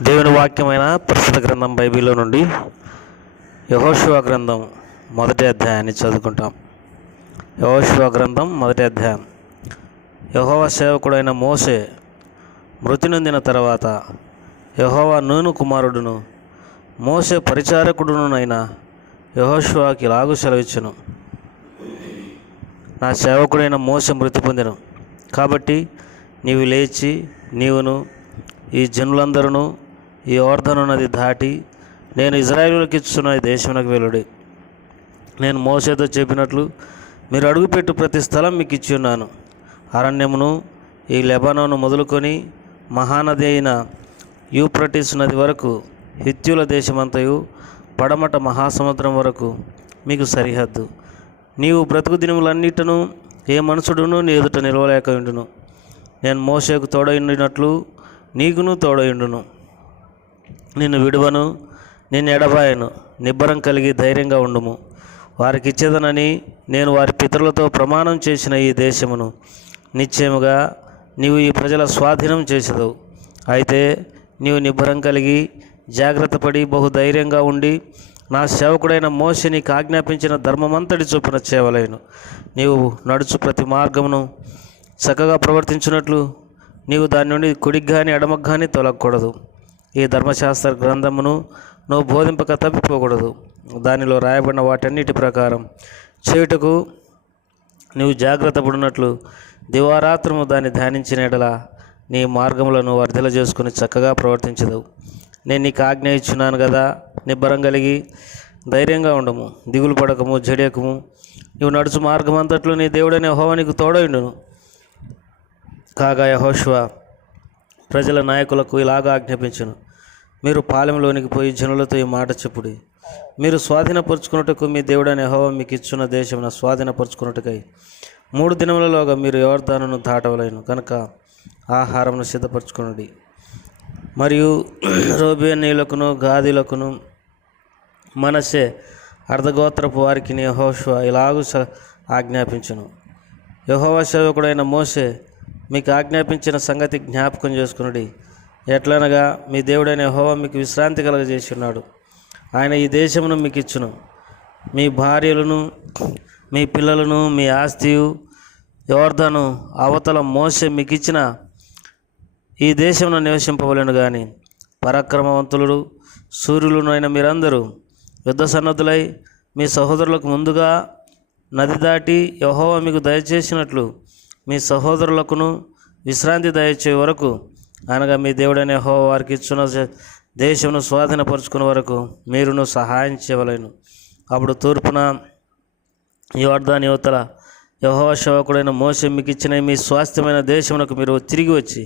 దేవుని వాక్యమైన పరిశుద్ధ గ్రంథం బైబిల్లో నుండి యెహోషువ గ్రంథం మొదటి అధ్యాయాన్ని చదువుకుంటాం. యెహోషువ గ్రంథం మొదటి అధ్యాయం. యెహోవా సేవకుడైన మోషే మృతి నొందిన తర్వాత యెహోవా నూను కుమారుడును మోషే పరిచారకుడునైన యెహోషువకి ఇలాగు సెలవిచ్చెను. నా సేవకుడైన మోషే మృతి పొందెను కాబట్టి నీవు లేచి నీవును ఈ జనులందరూ ఈ యోర్దాను నది దాటి నేను ఇజ్రాయేలులకు ఇచ్చున్న ఈ దేశమునకు వెలుడి. నేను మోషేతో చెప్పినట్లు మీరు అడుగుపెట్టు ప్రతి స్థలం మీకు ఇచ్చి ఉన్నాను. అరణ్యమును ఈ లెబానోను మొదలుకొని మహానది అయిన యూఫ్రటీసు నది వరకు, హిత్తీయుల దేశమంతయు పడమట మహాసముద్రం వరకు మీకు సరిహద్దు. నీవు బ్రతుకు దినములన్నిటను ఏ మనుషుడును నీ ఎదుట నిలవలేక ఉండును. నేను మోషేకు తోడయుండినట్లు నీకును తోడయుండును. నిన్ను విడువను, నిన్ను ఎడబాయను. నిబ్బరం కలిగి ధైర్యంగా ఉండుము. వారికి ఇచ్చేదనని నేను వారి పితరులతో ప్రమాణం చేసిన ఈ దేశమును నిశ్చయముగా నీవు ఈ ప్రజల స్వాధీనం చేసేదవు. అయితే నీవు నిబ్బరం కలిగి జాగ్రత్త పడి బహుధైర్యంగా ఉండి నా సేవకుడైన మోషే నీకు ఆజ్ఞాపించిన ధర్మమంతటి చొప్పున చేయవలెను. నీవు నడుచు ప్రతి మార్గమును చక్కగా ప్రవర్తించినట్లు నీవు దాని నుండి కుడికి కానీ ఎడమకు కానీ తొలగకూడదు. ఈ ధర్మశాస్త్ర గ్రంథమును నువ్వు బోధింపక తప్పిపోకూడదు. దానిలో రాయబడిన వాటన్నిటి ప్రకారం చేయుటకు నీవు జాగ్రత్త పడినట్లు దివారాత్రము దాన్ని ధ్యానించిన ఎడల నీ మార్గములను వర్ధల చేసుకుని చక్కగా ప్రవర్తించదవు. నేను నీకు ఆజ్ఞ ఇచ్చున్నాను కదా, నిబ్బరం కలిగి ధైర్యంగా ఉండము, దిగులు పడకము, జడియకము. నీవు నడుచు మార్గం అంతట్లో నీ దేవుడైన యెహోవా నీకు తోడయుండును. కాగా యెహోషువ ప్రజల నాయకులకు ఇలాగ ఆజ్ఞాపించును. మీరు పాలెంలోనికి పోయి జనులతో ఈ మాట చెప్పుడి. మీరు స్వాధీనపరుచుకున్నట్టుకు మీ దేవుడైన యెహోవా మీకు ఇచ్చున్న దేశమున స్వాధీనపరుచుకున్నట్టుకై 3 దినములలోగా మీరు యోర్దానును దాటవలెను కనుక ఆహారమును సిద్ధపరచుకునుడి. మరియు రూబేనీయులకును గాదీలకును మనష్షే అర్ధగోత్రపు వారికి యెహోషువ ఇలాగూ ఆజ్ఞాపించును. యెహోవా సేవకుడైన మోషే మీకు ఆజ్ఞాపించిన సంగతి జ్ఞాపకం చేసుకునుడి. ఎట్లనగా మీ దేవుడైన యెహోవా మీకు విశ్రాంతి కలగజేసి ఉన్నాడు. ఆయన ఈ దేశమును మీకు ఇచ్చును. మీ భార్యలను, మీ పిల్లలను, మీ ఆస్తియు యోర్దాను అవతల మోషే మీకు ఇచ్చిన ఈ దేశమును నివసింపవలెను. కానీ పరాక్రమవంతులు సూర్యులునైన మీరందరూ యుద్ధ సన్నద్ధులై మీ సహోదరులకు ముందుగా నది దాటి యెహోవా మీకు దయచేసినట్లు మీ సహోదరులకును విశ్రాంతి దయచే వరకు, అనగా మీ దేవుడైన యెహోవా వారికి ఇచ్చిన దేశమును స్వాధీనపరుచుకునే వరకు మీరును సహాయం చేయవలెను. అప్పుడు తూర్పున యోర్దాను యువతల యెహోవా సేవకుడైన మోషే మీకు ఇచ్చిన మీ స్వాస్థ్యమైన దేశమునకు మీరు తిరిగి వచ్చి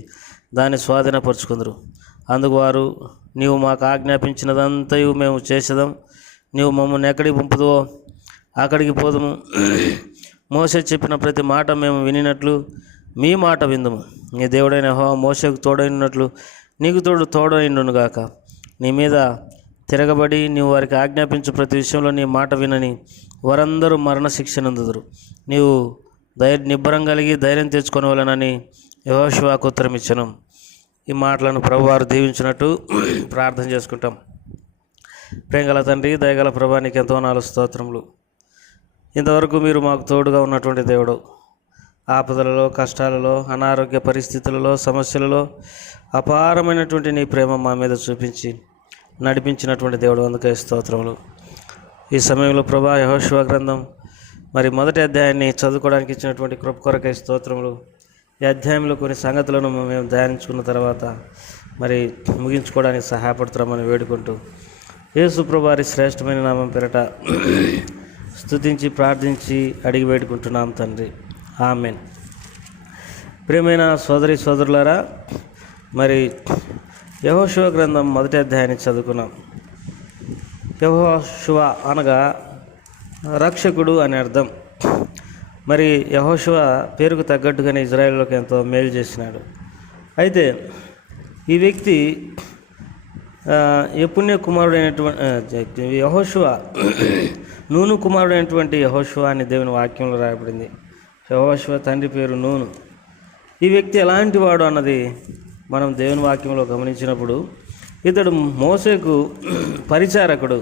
దాన్ని స్వాధీనపరుచుకుందరు. అందుకు వారు, నీవు మాకు ఆజ్ఞాపించినదంతయు మేము చేసేదాం. నీవు మమ్మల్ని ఎక్కడికి పంపుదువో అక్కడికి పోదుము. మోషే చెప్పిన ప్రతి మాట మేము వినినట్లు మీ మాట విందుము. నీ దేవుడైన యెహోవా మోషేకు తోడైనట్లు నీకు తోడైండునుగాక. నీ మీద తిరగబడి నీవు వారికి ఆజ్ఞాపించు ప్రతి విషయంలో నీ మాట వినని వారందరూ మరణశిక్ష నందుదురు. నీవు నిబ్బరం కలిగి ధైర్యం తెచ్చుకొనవలెనని యెహోషువకు ఉత్తరం ఇచ్చెను. ఈ మాటలను ప్రభువారు దీవించినట్టు ప్రార్థన చేసుకుంటాం. ప్రేమగల తండ్రి, దయగల ప్రభా, నీకు ఎంతో నాలుగు స్తోత్రములు. ఇంతవరకు మీరు మాకు తోడుగా ఉన్నటువంటి దేవుడు. ఆపదలలో, కష్టాలలో, అనారోగ్య పరిస్థితులలో, సమస్యలలో అపారమైనటువంటి నీ ప్రేమ మా మీద చూపించి నడిపించినటువంటి దేవుడు, అందుకే స్తోత్రములు. ఈ సమయంలో ప్రభా యెహోషువ గ్రంథం మరి మొదటి అధ్యాయాన్ని చదువుకోవడానికి ఇచ్చినటువంటి కృప కొరకై స్తోత్రములు. ఈ అధ్యాయంలో కొన్ని సంగతులను మేము ధ్యానించుకున్న తర్వాత మరి ముగించుకోవడానికి సహాయపడుతున్నామని వేడుకుంటూ యేసు ప్రభువారి శ్రేష్టమైన నామం పేరట స్తుతించి ప్రార్థించి అడిగి వేడుకుంటున్నాం తండ్రి, ఆమేన్. ప్రియమైన సోదరి సోదరులారా, మరి యెహోషువ గ్రంథం మొదటి అధ్యాయాన్ని చదువుకున్నాం. యెహోషువ అనగా రక్షకుడు అని అర్థం. మరి యెహోషువ పేరుకు తగ్గట్టుగానే ఇజ్రాయేలులకు ఎంతో మేలు చేసినాడు. అయితే ఈ వ్యక్తి యెఫున్నె కుమారుడైనటువంటి యెహోషువ నూను కుమారుడైనటువంటి యెహోషువ అని దేవుని వాక్యంలో రాయబడింది. యెహోషువ తండ్రి పేరు నూను. ఈ వ్యక్తి ఎలాంటి వాడు అన్నది మనం దేవుని వాక్యంలో గమనించినప్పుడు ఇతడు మోసేకు పరిచారకుడు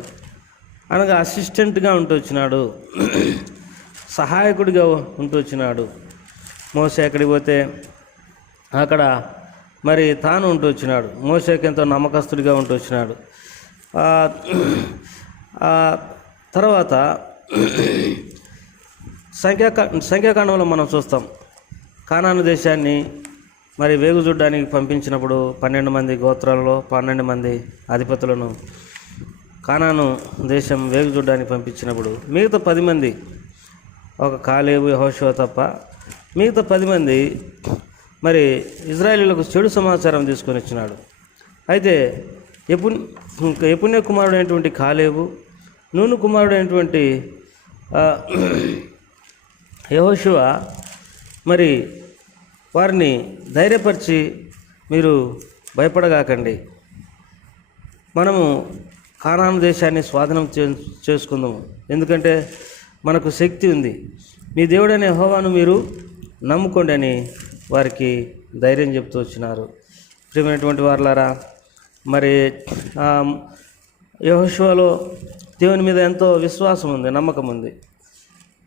అనగా అసిస్టెంట్గా ఉంటూ వచ్చినాడు, సహాయకుడిగా ఉంటూ వచ్చినాడు. మోసే ఎక్కడికి పోతే అక్కడ మరి తాను ఉంటూ వచ్చినాడు. మోసేకి ఎంతో నమ్మకస్తుడిగా ఉంటూ వచ్చినాడు. తర్వాత సంఖ్యాకాండంలో మనం చూస్తాం, కానాను దేశాన్ని మరి వేగు చూడడానికి పంపించినప్పుడు 12 మంది గోత్రాలలో 12 మంది అధిపతులను కానాను దేశం వేగు చూడడానికి పంపించినప్పుడు మిగతా 10 మంది, ఒక కాలేబు యెహోషువ తప్ప మిగతా 10 మంది మరి ఇజ్రాయేలీలకు చెడు సమాచారం తీసుకొని వచ్చినాడు. అయితే యెఫున్నె కుమారుడైనటువంటి కాలేబు, నూను కుమారుడైనటువంటి యెహోషువ మరి వారిని ధైర్యపరిచి, మీరు భయపడగాకండి, మనము కానాను దేశాన్ని స్వాధీనం చేసుకుందాము, ఎందుకంటే మనకు శక్తి ఉంది, మీ దేవుడైన యెహోవాను మీరు నమ్ముకోండి అని వారికి ధైర్యం చెప్తూ వచ్చినారు. ప్రియమైనటువంటి వారలారా, మరి యెహోషువలో దేవుని మీద ఎంతో విశ్వాసం ఉంది, నమ్మకం ఉంది.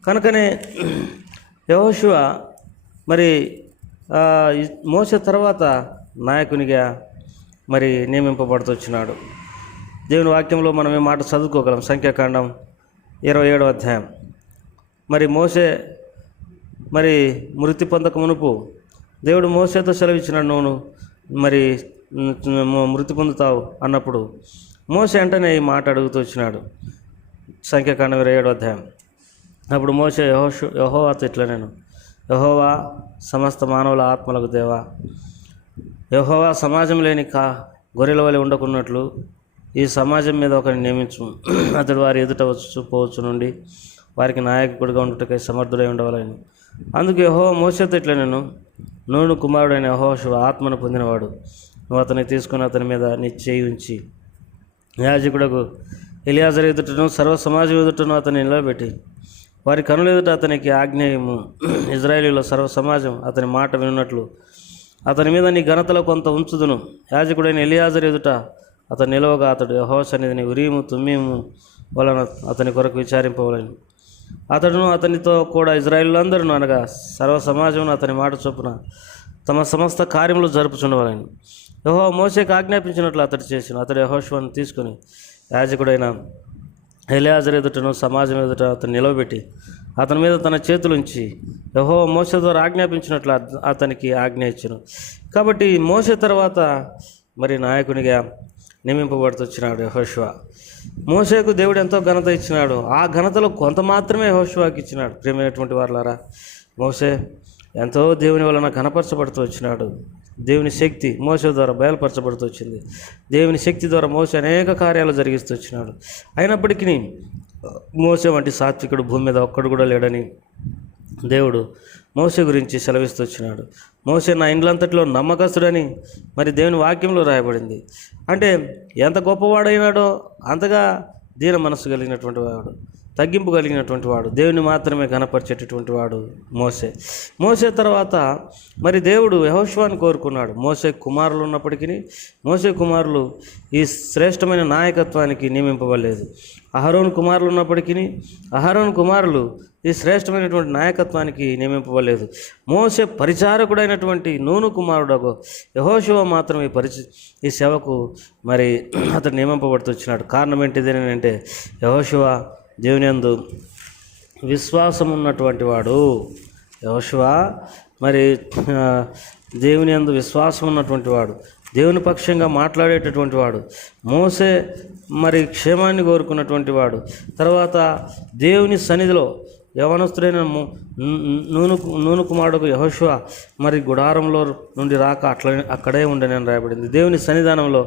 కనుకనే యెహోషువ మరి మోసే తర్వాత నాయకునిగా మరి నియమింపబడుతూ వచ్చినాడు. దేవుని వాక్యంలో మనం ఈ మాట చదువుకోగలం. సంఖ్యాకాండం 27వ అధ్యాయం. మరి మోసే మరి మృతి పొందక మునుపు దేవుడు మోసేతో సెలవిచ్చినాడు, నువ్వు మరి మృతి పొందుతావు అన్నప్పుడు మోసే వెంటనే ఈ మాట అడుగుతూ వచ్చినాడు. సంఖ్యాకాండం 27వ అధ్యాయం. అప్పుడు మోసే యెహోవాతో ఇట్లా, నేను యెహోవా సమస్త మానవుల ఆత్మలకు దేవా, యెహోవా సమాజం లేని గొర్రెల వలె ఉండకున్నట్లు ఈ సమాజం మీద ఒకరిని నియమించు, అతడు వారి ఎదుట పోవచ్చు నుండి వారికి నాయకుడిగా ఉండుటకై సమర్థుడై ఉండవాలని. అందుకు యెహోవా మోసేతో ఇట్లా, నేను నూను కుమారుడైన యెహోషువ ఆత్మను పొందినవాడు, నువ్వు అతన్ని తీసుకుని అతని మీద నీ చేయి ఉంచి యాజకుడకు ఎలియాజరు ఎదుటను సర్వ సమాజం ఎదుటను అతన్ని నిలబెట్టి వారి కనుల ఎదుట అతనికి ఆజ్ఞేయము. ఇజ్రాయేలీలో సర్వ సమాజం అతని మాట వినున్నట్లు అతని మీద నీ ఘనతలో కొంత ఉంచుదును. యాజకుడైన ఎలియాజరు ఎదుట అతను నిలవగా అతడు యెహోవా సన్నిధిని ఉరీము తుమ్మీము వలన అతని కొరకు విచారింపవలని. అతడును అతనితో కూడా ఇజ్రాయేలీలందరూ అనగా సర్వ సమాజమును అతని మాట చొప్పున తమ సమస్త కార్యములు జరుపుచుండవాలని యెహోవా మోసేకు ఆజ్ఞాపించినట్లు అతడు చేసిన. అతడు యెహోషువను తీసుకుని యాజకుడైన ఎలియాజరు ఎదుటను సమాజం ఎదుట అతను నిలవబెట్టి అతని మీద తన చేతులుంచి యెహోవా మోసే ద్వారా ఆజ్ఞాపించినట్లు అతనికి ఆజ్ఞ ఇచ్చెను. కాబట్టి మోసే తర్వాత మరి నాయకునిగా నియమింపబడుతొచ్చినాడు యెహోషువ. మోసేకు దేవుడు ఎంతో ఘనత ఇచ్చినాడు. ఆ ఘనతలో కొంత మాత్రమే యెహోషువకి ఇచ్చినాడు. ప్రియమైనటువంటి వారలారా, మోసే ఎంతో దేవుని వలన ఘనపరచబడుతూ వచ్చినాడు. దేవుని శక్తి మోసే ద్వారా బయలుపరచబడుతూ వచ్చింది. దేవుని శక్తి ద్వారా మోసే అనేక కార్యాలు జరిగిస్తూ వచ్చినాడు. అయినప్పటికీ మోసే వంటి సాత్వికుడు భూమి మీద ఒక్కడు కూడా లేడని దేవుడు మోసే గురించి సెలవిస్తూ వచ్చినాడు. మోసే నా ఇండ్లంతట్లో నమ్మకస్తుడని మరి దేవుని వాక్యంలో రాయబడింది. అంటే ఎంత గొప్పవాడైనాడో అంతగా దీన మనస్సు కలిగినటువంటి వాడు, తగ్గింపు కలిగినటువంటి వాడు, దేవుని మాత్రమే ఘనపరిచేటటువంటి వాడు మోసే తర్వాత మరి దేవుడు యెహోషువను కోరుకున్నాడు. మోసే కుమారులు ఉన్నప్పటికీ మోసే కుమారులు ఈ శ్రేష్టమైన నాయకత్వానికి నియమింపబడలేదు. అహరోను కుమారులు ఉన్నప్పటికీ అహరోను కుమారులు ఈ శ్రేష్టమైనటువంటి నాయకత్వానికి నియమింపబడలేదు. మోసే పరిచారకుడైనటువంటి నూను కుమారుడు యెహోషువ మాత్రం ఈ సేవకు మరి అతడు నియమింపబడుతూ వచ్చినాడు. కారణం ఏంటిదేనంటే యెహోషువ దేవుని యందు విశ్వాసం ఉన్నటువంటి వాడు. యెహోషువ మరి దేవుని యందు విశ్వాసం ఉన్నటువంటి వాడు, దేవుని పక్షంగా మాట్లాడేటటువంటి వాడు. మోసే మరి క్షేమాన్ని కోరుకున్నటువంటి వాడు. తర్వాత దేవుని సన్నిధిలో యవనస్తుడైన నూను కుమారుడు యెహోషువ మరి గుడారంలో నుండి రాక అక్కడే ఉండనని రాయబడింది. దేవుని సన్నిధానంలో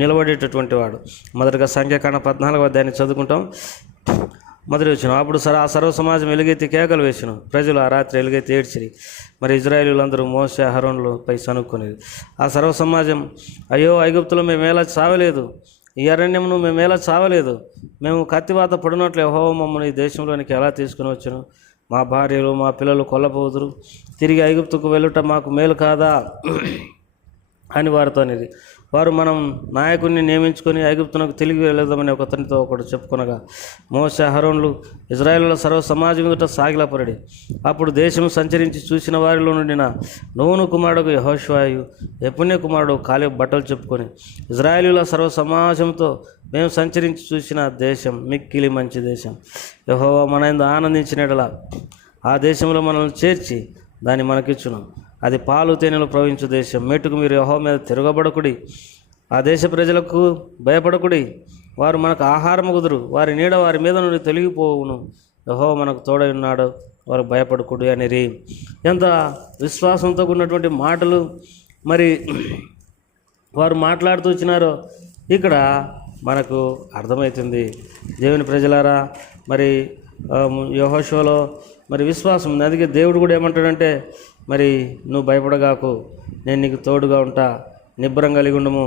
నిలబడేటటువంటి వాడు. మొదటగా సంఖ్యాకాండం 14వ అధ్యాయాన్ని చదువుకుంటాం. మొదటి వచ్చిన అప్పుడు ఆ సర్వ సమాజం ఎలుగైతే కేకలు వేసిన, ప్రజలు ఆ రాత్రి ఎలుగైతే ఏడ్చిరి. మరి ఇజ్రాయేలీలందరూ మోసే అహరోనులపై సనుక్కునేది. ఆ సర్వ సమాజం, అయ్యో ఐగుప్తులో మేమేలా చావలేదు, ఈ అరణ్యమును మేమేలా చావలేదు, మేము కత్తివాత పడినట్లు యెహోవా మమ్మల్ని ఈ దేశంలోనికి ఎలా తీసుకుని వచ్చాను, మా భార్యలు మా పిల్లలు కొల్లపోదురు, తిరిగి ఐగుప్తుకు వెళ్ళుట మాకు మేలు కాదా అని వారితో అనేది. వారు మనం నాయకుడిని నియమించుకొని ఐగుప్తునకు తిరిగి వెళదామని ఒకడు చెప్పుకొనగా మోషే అహరోనులు ఇజ్రాయేలుల సర్వ సమాజం ఎదుట సాగిలపరడి. అప్పుడు దేశం సంచరించి చూసిన వారిలో నుండిన నూను కుమారుడు యెహోషువయు యెఫున్నె కుమారుడు కాలేబు బట్టలు చెప్పుకొని ఇజ్రాయేలుల సర్వ సమాజంతో మేము సంచరించి చూసిన దేశం మిక్కిలి మంచి దేశం. యెహోవా మన యందు ఆనందించినట్లా ఆ దేశంలో మనల్ని చేర్చి దాన్ని మనకిచ్చును. అది పాలు తేనెలు ప్రవహించు దేశం. మెట్టుకు మీరు యెహోవా మీద తిరగబడకుడి, ఆ దేశ ప్రజలకు భయపడకుడి. వారు మనకు ఆహారము కుదురు, వారి నీడ వారి మీద నుండి తొలగిపోవును. యెహోవా మనకు తోడై ఉన్నాడు, వారు భయపడకుడి అనిరి. ఎంత విశ్వాసంతో ఉన్నటువంటి మాటలు మరి వారు మాట్లాడుతూ వచ్చినారో ఇక్కడ మనకు అర్థమవుతుంది. దేవుని ప్రజలారా, మరి యెహోషువలో మరి విశ్వాసం ఉంది. అందుకే దేవుడు కూడా ఏమంటాడంటే, మరి నువ్వు భయపడగాకు, నేను నీకు తోడుగా ఉంటా, నిబ్బరం కలిగి ఉండము,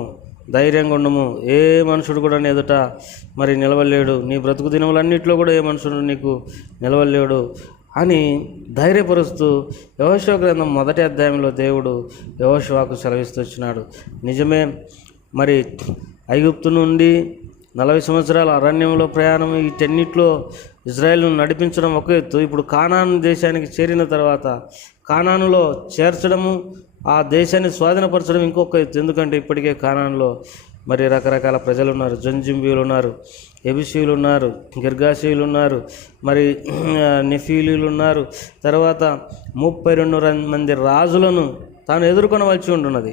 ధైర్యంగా ఉండము, ఏ మనుషుడు కూడా నీ ఎదుట మరి నిలవలేడు, నీ బ్రతుకు దినములన్నింటిలో కూడా ఏ మనుషుడు నీకు నిలవలేడు అని ధైర్యపరుస్తూ యెహోషువ గ్రంథం 1వ అధ్యాయంలో దేవుడు యెహోషువకు సెలవిస్తూ వచ్చినాడు. నిజమే, మరి ఐగుప్తు నుండి 40 సంవత్సరాల అరణ్యంలో ప్రయాణం, వీటన్నిటిలో ఇజ్రాయెల్ను నడిపించడం ఒక ఎత్తు. ఇప్పుడు కానాను దేశానికి చేరిన తర్వాత కానానులో చేర్చడము, ఆ దేశాన్ని స్వాధీనపరచడం ఇంకొక ఎత్తు. ఎందుకంటే ఇప్పటికే కానానులో మరి రకరకాల ప్రజలు ఉన్నారు. జంజింబీయులు ఉన్నారు, ఎబిసీయులు ఉన్నారు, గిర్గాషీయులు ఉన్నారు, మరి నెఫీలీలు ఉన్నారు. తర్వాత 32 మంది రాజులను తాను ఎదుర్కొనవలసి ఉంటున్నది.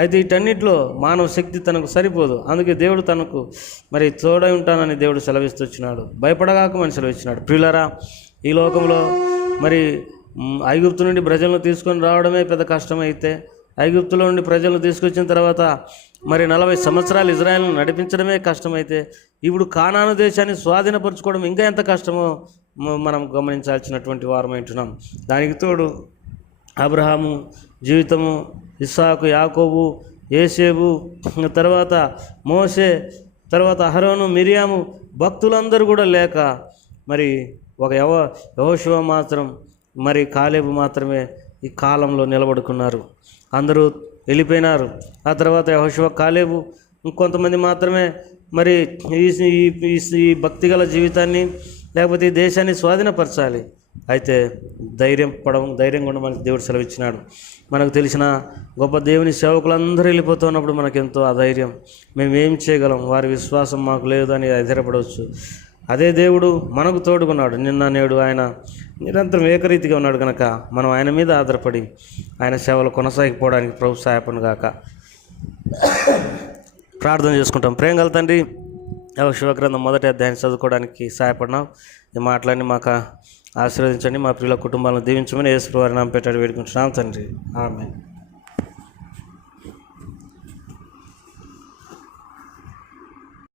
అయితే వీటన్నిటిలో మానవ శక్తి తనకు సరిపోదు. అందుకే దేవుడు తనకు మరి తోడై ఉంటానని దేవుడు సెలవిస్తూ వచ్చినాడు. భయపడగాకమని సెలవిచ్చినాడు. ప్రియులారా, ఈ లోకంలో మరి ఐగుప్తు నుండి ప్రజలను తీసుకొని రావడమే పెద్ద కష్టమైతే, ఐగుప్తులో నుండి ప్రజలను తీసుకొచ్చిన తర్వాత మరి 40 సంవత్సరాలు ఇజ్రాయెల్ను నడిపించడమే కష్టమైతే, ఇప్పుడు కానాను దేశాన్ని స్వాధీనపరచుకోవడం ఇంకా ఎంత కష్టమో మనం గమనించాల్సినటువంటి వారమైంటున్నాం. దానికి తోడు అబ్రహాము జీవితము, ఇస్సాకు, యాకోబు, యేసేపు, తర్వాత మోషే, తర్వాత అహరోను, మిరియాము, భక్తులందరూ కూడా లేక మరి ఒక యెహోషువ మాత్రం, మరి కాలేబు మాత్రమే ఈ కాలంలో నిలబడుకున్నారు. అందరూ వెళ్ళిపోయినారు. ఆ తర్వాత యెహోషువ, కాలేబు, ఇంకొంతమంది మాత్రమే మరి ఈ భక్తిగల జీవితాన్ని లేకపోతే ఈ దేశాన్ని స్వాధీనపరచాలి. అయితే ధైర్యంగా ఉండమని దేవుడు సెలవిచ్చినాడు. మనకు తెలిసిన గొప్ప దేవుని సేవకులందరూ వెళ్ళిపోతున్నప్పుడు మనకెంతో అధైర్యం. మేము ఏం చేయగలం, వారి విశ్వాసం మాకు లేదు అని అధైర్యపడవచ్చు. అదే దేవుడు మనకు తోడుకున్నాడు. నిన్న నేడు ఆయన నిరంతరం ఏకరీతిగా ఉన్నాడు కనుక మనం ఆయన మీద ఆధారపడి ఆయన సేవలు కొనసాగిపోవడానికి ప్రభు సహాయపడును గాక. ప్రార్థన చేసుకుంటాం. ప్రేమ గల తండ్రి, యెహోషువ గ్రంథం 1వ అధ్యాయం చదువుకోవడానికి సహాయపడినావు. ఈ మాటలన్నీ మాకు ఆశీర్వదించండి. మా ప్రియుల కుటుంబాలను దీవించమని యేసు వారి నామమున వేడుకుంటున్నాం తండ్రి. ఆమేన్.